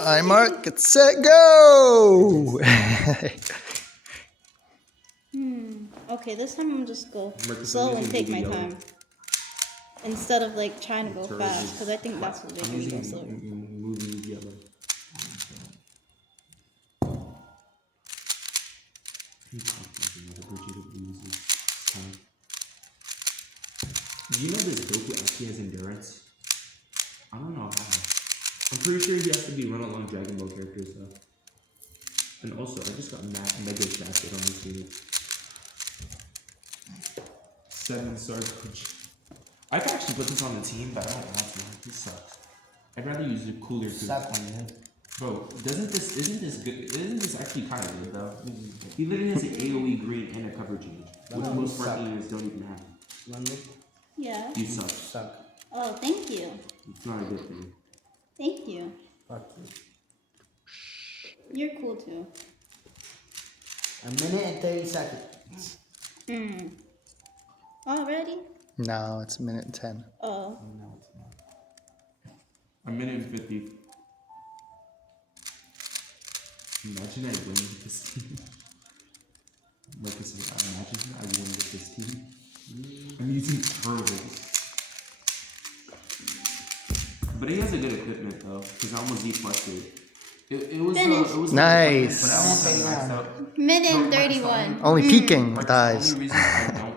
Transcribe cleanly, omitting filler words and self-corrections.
I mark, get set, go! Okay, this time I'm just go Marcus, slow I'm and using take my movie time. Instead of like trying to go yellow. fast, because I think that's what I'm making me go using slow. movie yellow. Do you know this Goku actually has endurance? I don't know how. I'm pretty sure he has to be run along Dragon Ball characters though. And also, I just got mega shafted on this video. 7-star coach. I could actually put this on the team, but I don't want to. This sucks. I'd rather use the cooler food. Suck on you. Bro, isn't this good? Isn't this actually kind of good though? He literally has an AoE green and a cover change, which most partners don't even have. Remember? Yeah. You suck. Suck. Oh, thank you. It's not a good thing. Thank you. Fuck you. You're cool too. A minute and 30 seconds. Already? No, it's a minute and 10. Oh. No, it's not. A minute and 50. Imagine I win with this team. Like I said, imagine I win with this team. I'm using turtles. But he has a good equipment though, because I almost D+ed. It was Nice. but I almost had it maxed out. Minute and No, Marcus, 31. Only peeking Marcus, dies. The only reason I don't